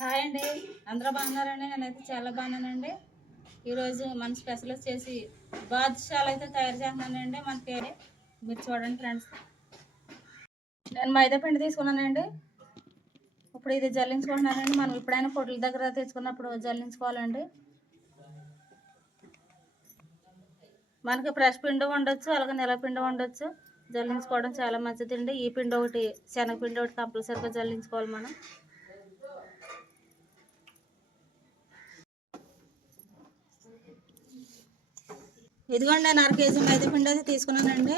Hi అండి, అందరూ బాగున్నారండి? నేనైతే చాలా బాగున్నానండి. ఈరోజు మన స్పెషల్ వచ్చేసి బాదుషాలు అయితే తయారు చేస్తున్నానండి. మనకి మీరు చూడండి ఫ్రెండ్స్, నేను మైదా పిండి తీసుకున్నానండి. ఇప్పుడు ఇది జల్లించుకుంటున్నానండి. మనం ఎప్పుడైనా పొట్ల దగ్గర తెచ్చుకున్నప్పుడు జల్లించుకోవాలండి. మనకి ఫ్రెష్ పిండి ఉండొచ్చు, అలాగే నెల పిండి ఉండొచ్చు. జల్లించుకోవడం చాలా మంచిదండి. ఈ పిండి ఒకటి, శనగపిండి ఒకటి కంపల్సరీగా జల్లించుకోవాలి మనం. ఇదిగోండి, నేను 1/2 కేజీ మైదా పిండి అయితే తీసుకున్నానండి.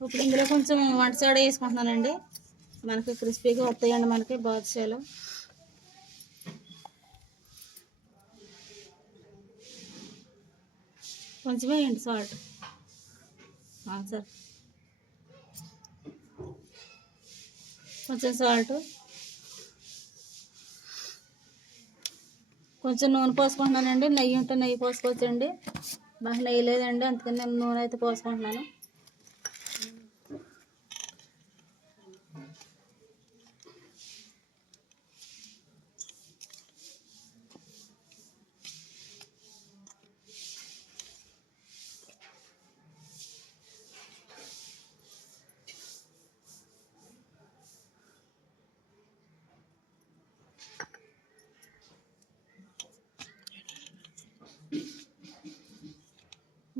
ఇప్పుడు ఇందులో కొంచెం వంట సోడా వేసుకుంటున్నానండి. మనకి క్రిస్పీగా వస్తాయండి మనకి బాదుషాలు. కొంచెమే వేయండి సాల్ట్. సార్, కొంచెం సాల్ట్, కొంచెం నూనె పోసుకుంటున్నానండి. నెయ్యి ఉంటే నెయ్యి పోసుకోవచ్చండి. మాకు నెయ్యి లేదండి, అందుకని నేను నూనె అయితే పోసుకుంటున్నాను.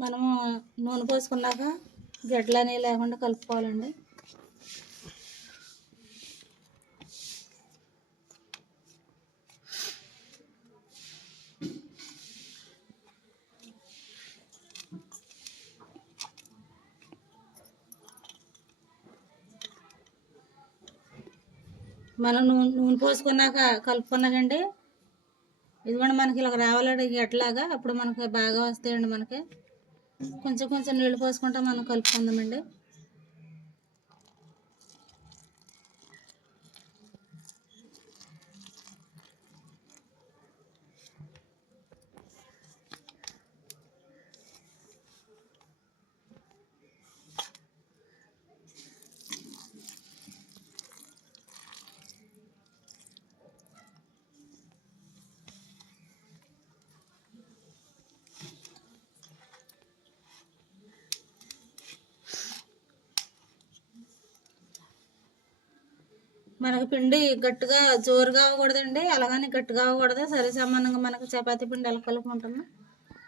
మనము నూనె పోసుకున్నాక గడ్డలు అనేవి లేకుండా కలుపుకోవాలండి. మనం నూనె పోసుకున్నాక కలుపుకున్నాకండి, ఇదిగోండి మనకి ఇలా రావాలండి గడ్డలాగా. అప్పుడు మనకి బాగా వస్తాయండి. మనకి కొంచెం కొంచెం నీళ్ళు పోసుకుంటా మనం కలుపుకుందామండి. మనకు పిండి గట్టిగా జోరుగా అవ్వకూడదండి, అలాగని గట్టిగా అవ్వకూడదు. సరే సమానంగా మనకు చపాతీ పిండి ఎలా కలుపుకుంటామో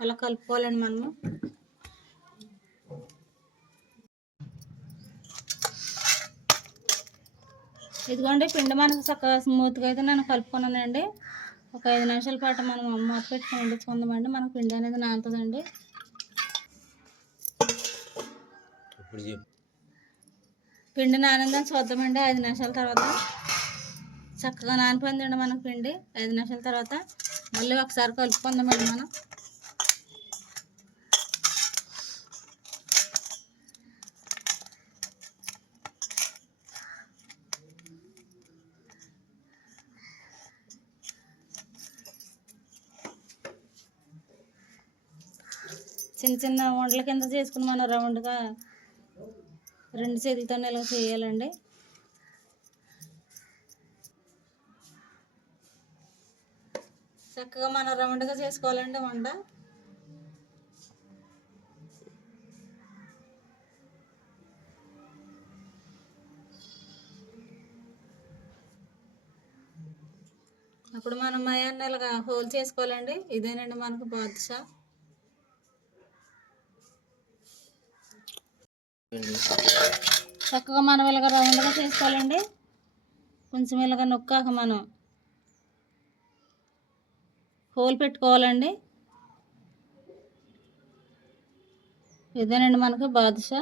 అలా కలుపుకోవాలండి మనము. ఇదిగోండి, పిండి మనకు చక్కగా స్మూత్గా అయితే నేను కలుపుకున్నానండి. ఒక 5 నిమిషాల పాటు మనం మూత పెట్టుకుని వండించుకుందామండి. మనకు పిండి అనేది నానుతుందండి. పిండి నానిందని చూద్దామండి. 5 నిమిషాల తర్వాత చక్కగా నానిపోయిందండి మనకు పిండి. 5 నిమిషాల తర్వాత మళ్ళీ ఒకసారి కలుపుకుందామండి మనం. చిన్న చిన్న వంటల కింద చేసుకుని మనం రౌండ్గా 2 చేతులతో ఇలా చేయాలండి. చక్కగా మనం రౌండ్గా చేసుకోవాలండి వంట. అప్పుడు మనం మయాన్ని ఇలాగా హోల్ చేసుకోవాలండి. ఇదేనండి మనకు బాదుషా. చక్కగా మనం ఇలాగ రౌండ్గా చేసుకోవాలండి. కొంచెం ఇలాగ నొక్కాక మనం హోల్ పెట్టుకోవాలండి. ఇదేనండి మనకు బాదుషా.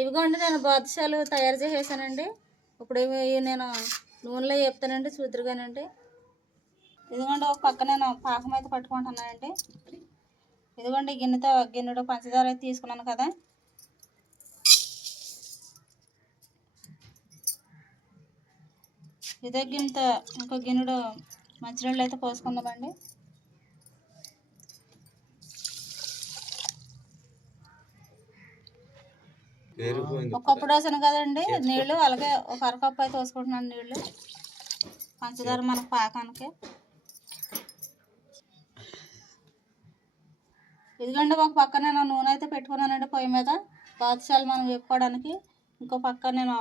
ఇవిగోండి, నేను బాదుషాలు తయారు చేసేసానండి. ఇప్పుడు ఇవి నేను నూనెలో వేపుతానండి చూద్దరుగానండి. ఇదిగోండి ఒక పక్క నేను పాకం అయితే పట్టుకుంటున్నానండి. ఇదిగోండి గిన్నెడు పంచదార అయితే తీసుకున్నాను కదా, ఇదే గిన్నెతో ఇంకో గిన్నెడు మంచినీళ్ళు అయితే పోసుకుందామండి. ఒక కప్పు డోసాను కదండి నీళ్ళు, అలాగే ఒక అరకప్పు అయితే పోసుకుంటున్నాను నీళ్ళు పంచదార మనకు పాకానికి. ఇదిగోండి ఒక పక్క నేను నూనె అయితే పెట్టుకున్నానండి పొయ్యి మీద బాదుషాలు మనం వేపుకోవడానికి. ఇంకో పక్క నేను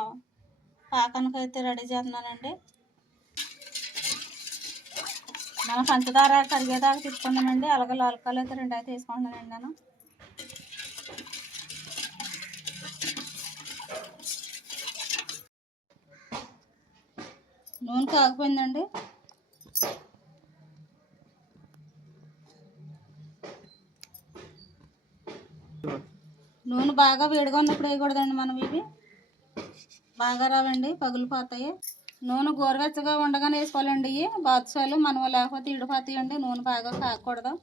పాకానికి అయితే రెడీ చేస్తున్నానండి. మనం పంచదార కరిగేదాకా తీసుకుంటామండి. అలాగే లాలకాయలు అయితే 2 అయితే తీసుకుంటానండి నేను. నూనె కాగిపోయిందండి. నూనె బాగా వేడిగా ఉన్నప్పుడు వేయకూడదండి మనం, ఇవి బాగా రావండి, పగిలిపోతాయి. నూనె గోరువెచ్చగా ఉండగానే వేసుకోవాలండి ఇవి బాదుషాలు, మనం లేకపోతే ఇడిపోతాయండి. నూనె బాగా కాగకూడదు.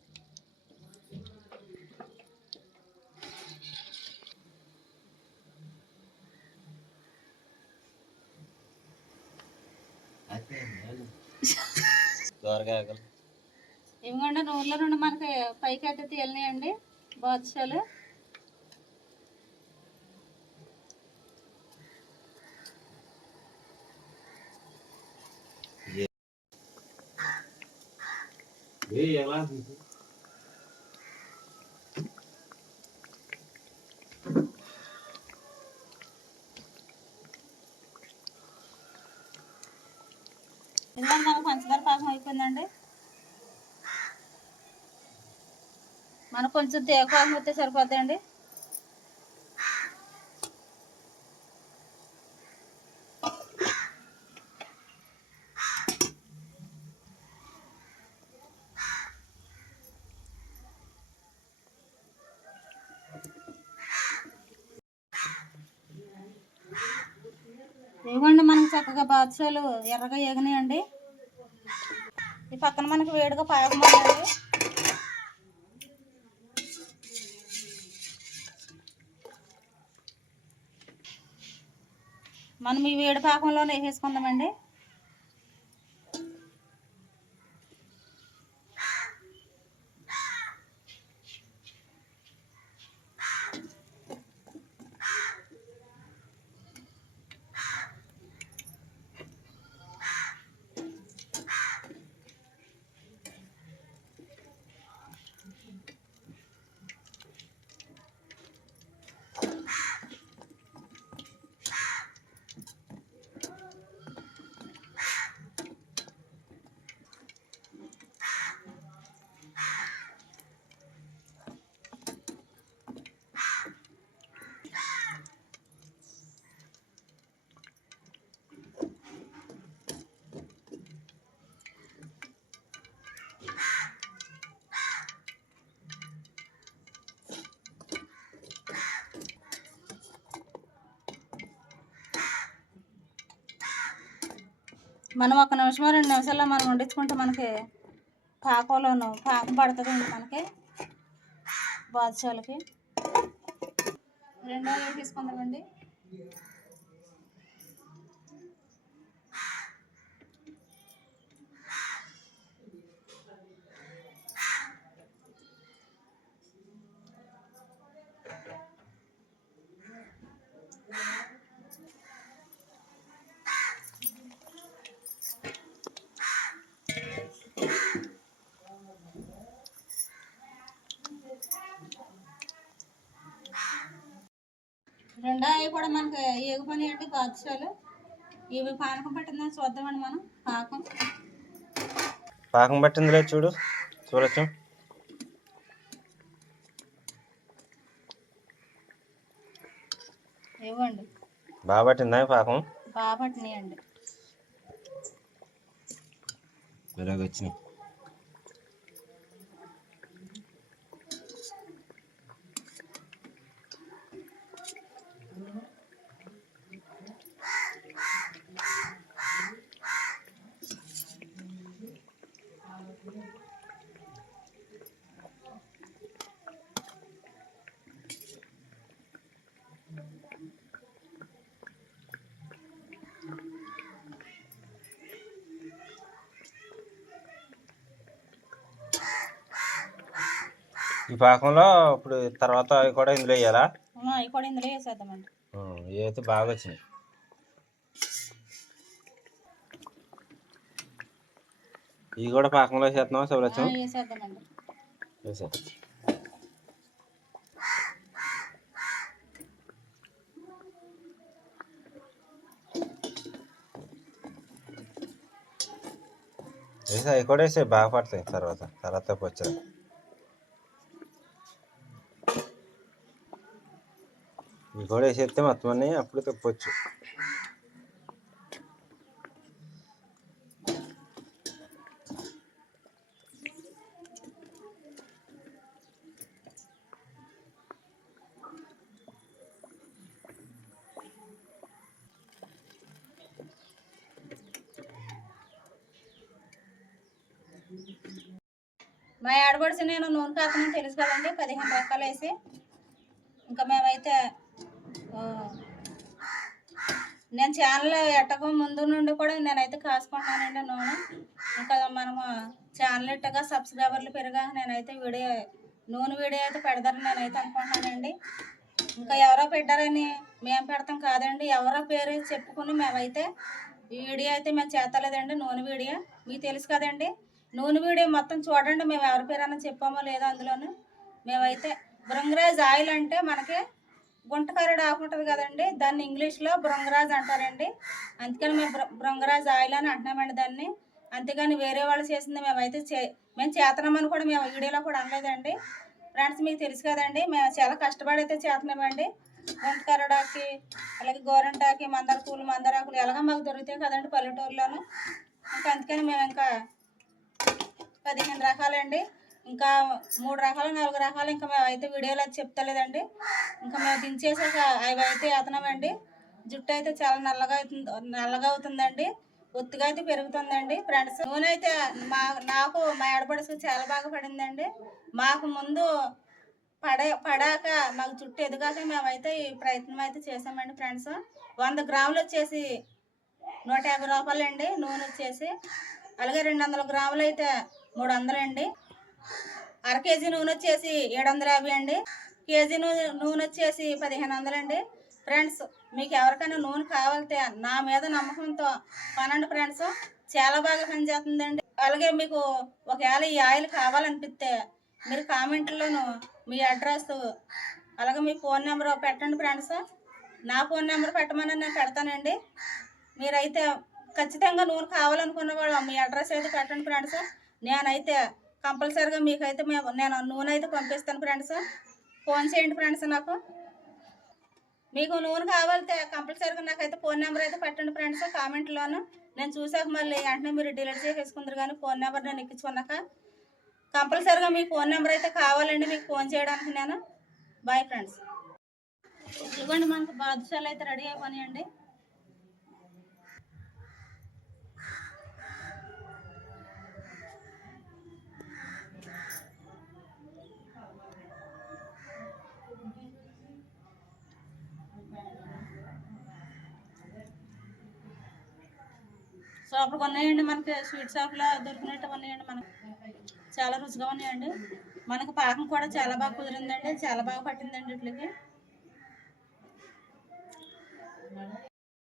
ఇవ్వండి నూనెలో నుండి మనకి పైకి అయితే తేలినాయండి బాదుషాలు. ఇదిగో మనకు పంచదార పాకం అయిపోయిందండి. మనకు కొంచెం తేగ పాకం వస్తే సరిపోద్దండి. ఇవ్వండి మనకు చక్కగా బాదుషాలు ఎర్రగా ఎగినాయండి. ఈ పక్కన మనకు వేడిగా పాకం ఉందండి. మనం ఈ వేడి పాకంలోనే వేసేసుకుందామండి. మనం 1 నిమిషం 2 నిమిషాల్లో మనం వండించుకుంటే మనకి పాకం పడుతుందండి మనకి బాదుషాలకి. రెండో తీసుకుందామండి. రెండో అవి కూడా మనకి ఏగిపోయినాయండి బాదుషాలు. ఇవి పానకం పట్టిందని చూద్దామండి మనం. పాకం పట్టిందిలే చూడొచ్చు. ఇవ్వండి బాగా పట్టిందా పాకం? బాగా పట్టినాయండి. ఇలాగొచ్చినాయి. ఈ పాకంలో ఇప్పుడు తర్వాత అవి కూడా ఇందులో వేయాలా? అవి కూడా ఇందులో వేసేద్దామండి. ఇవి అయితే బాగా వచ్చినాయి. ఇవి కూడా పాకంలో వేసేస్తున్నావా శివలక్ష్మి? వేసేద్దామండి. వేసే వేసా, అవి కూడా వేసే బాగా పడతాయి. తర్వాత వచ్చారు ఇవి కూడా వేసేస్తే మొత్తం అన్నీ అప్పుడు తిప్పొచ్చు. మా ఆడపడిసి నేను నూనె కాకని తెలుసు కదండి, 15 రకాలు వేసి ఇంకా మేమైతే నేను ఛానల్ ఎట్టక ముందు నుండి కూడా నేనైతే కాసుకుంటున్నానండి నూనె. ఇంకా మనము ఛానల్ ఎట్టగా సబ్స్క్రైబర్లు పెరిగా నేనైతే నూనె వీడియో అయితే పెడతారని నేనైతే అనుకుంటున్నానండి. ఇంకా ఎవరో పెట్టారని మేము పెడతాం కాదండి, ఎవరో పేరు చెప్పుకుని మేమైతే ఈ వీడియో అయితే మేము చేస్తలేదండి. నూనె వీడియో మీకు తెలుసు కదండి, నూనె వీడియో మొత్తం చూడండి. మేము ఎవరి పేరైనా చెప్పామో లేదో అందులోనూ. మేమైతే బృంగరాజ్ ఆయిల్ అంటే మనకి గుంటకరడు ఆకు ఉంటుంది కదండి, దాన్ని ఇంగ్లీష్లో బృంగరాజ్ అంటారండి. అందుకని మేము బృంగరాజ్ ఆయిల్ అని అంటున్నామండి దాన్ని. అంతేగాని వేరే వాళ్ళు చేసింది మేము చేస్తున్నామని కూడా మేము వీడియోలో కూడా అనలేదండి. ఫ్రెండ్స్ మీకు తెలుసు కదండి, మేము చాలా కష్టపడి అయితే చేస్తున్నామండి. గుంటకరడాకి అలాగే గోరంటాకి మందార పూలు మందారాకులు ఎలాగ మాకు దొరుకుతాయి కదండి పల్లెటూరులోను. ఇంకా అందుకని మేము ఇంకా 15 రకాలండి, ఇంకా 3 రకాలు 4 రకాలు ఇంకా మేము అయితే వీడియోలో అది చెప్తలేదండి. ఇంకా మేము దించేసాక అవి అయితే వేస్తున్నామండి. జుట్టు అయితే చాలా నల్లగా అవుతుందండి, ఒత్తుగా అయితే పెరుగుతుందండి. ఫ్రెండ్స్ నూనె అయితే నాకు మా ఆడపడుచు చాలా బాగా పడిందండి. మాకు ముందు పడాక మాకు జుట్టు ఎదిగాక మేమైతే ఈ ప్రయత్నం అయితే చేసామండి. ఫ్రెండ్స్ 100 గ్రాములు వచ్చేసి 150 రూపాయలు అండి నూనె వచ్చేసి. అలాగే 200 గ్రాములు అయితే 300 అండి. అర కేజీ నూనె వచ్చేసి 750 అండి. కేజీ నూనె వచ్చేసి 1500 అండి. ఫ్రెండ్స్ మీకు ఎవరికైనా నూనె కావాలితే నా మీద నమ్మకంతో కొనండి ఫ్రెండ్స్, చాలా బాగా పనిచేస్తుందండి. అలాగే మీకు ఒకవేళ ఈ ఆయిల్ కావాలనిపిస్తే మీరు కామెంట్లోను మీ అడ్రస్ అలాగే మీ ఫోన్ నెంబర్ పెట్టండి ఫ్రెండ్స్. నా ఫోన్ నెంబర్ పెట్టమని నేను పెడతానండి. మీరైతే ఖచ్చితంగా నూనె కావాలనుకున్న వాళ్ళు మీ అడ్రస్ అయితే పెట్టండి ఫ్రెండ్స్. నేనైతే కంపల్సరీగా మీకైతే నేను నూనె అయితే పంపిస్తాను ఫ్రెండ్స్. ఫోన్ చేయండి ఫ్రెండ్స్. నాకు మీకు నూనె కావాలితే కంపల్సరీగా నాకైతే ఫోన్ నెంబర్ అయితే పెట్టండి ఫ్రెండ్స్ కామెంట్లోను. నేను చూసాక మళ్ళీ వెంటనే మీరు డిలీట్ చేసేసుకుందరు, కానీ ఫోన్ నెంబర్ నేను ఎక్కించుకున్నాక కంపల్సరీగా మీ ఫోన్ నెంబర్ అయితే కావాలండి మీకు ఫోన్ చేయడానికి నేను. Bye friends. ఇదిగోండి మనకు బాదుషాలు అయితే రెడీ అయిపోయినాయండి. షాపులు ఉన్నాయండి, మనకి స్వీట్ షాప్లో దొరికినట్టు ఉన్నాయండి. మనకు చాలా రుచిగా ఉన్నాయండి. మనకు పాకం కూడా చాలా బాగా కుదిరిందండి, చాలా బాగా పట్టిందండి వీటికి.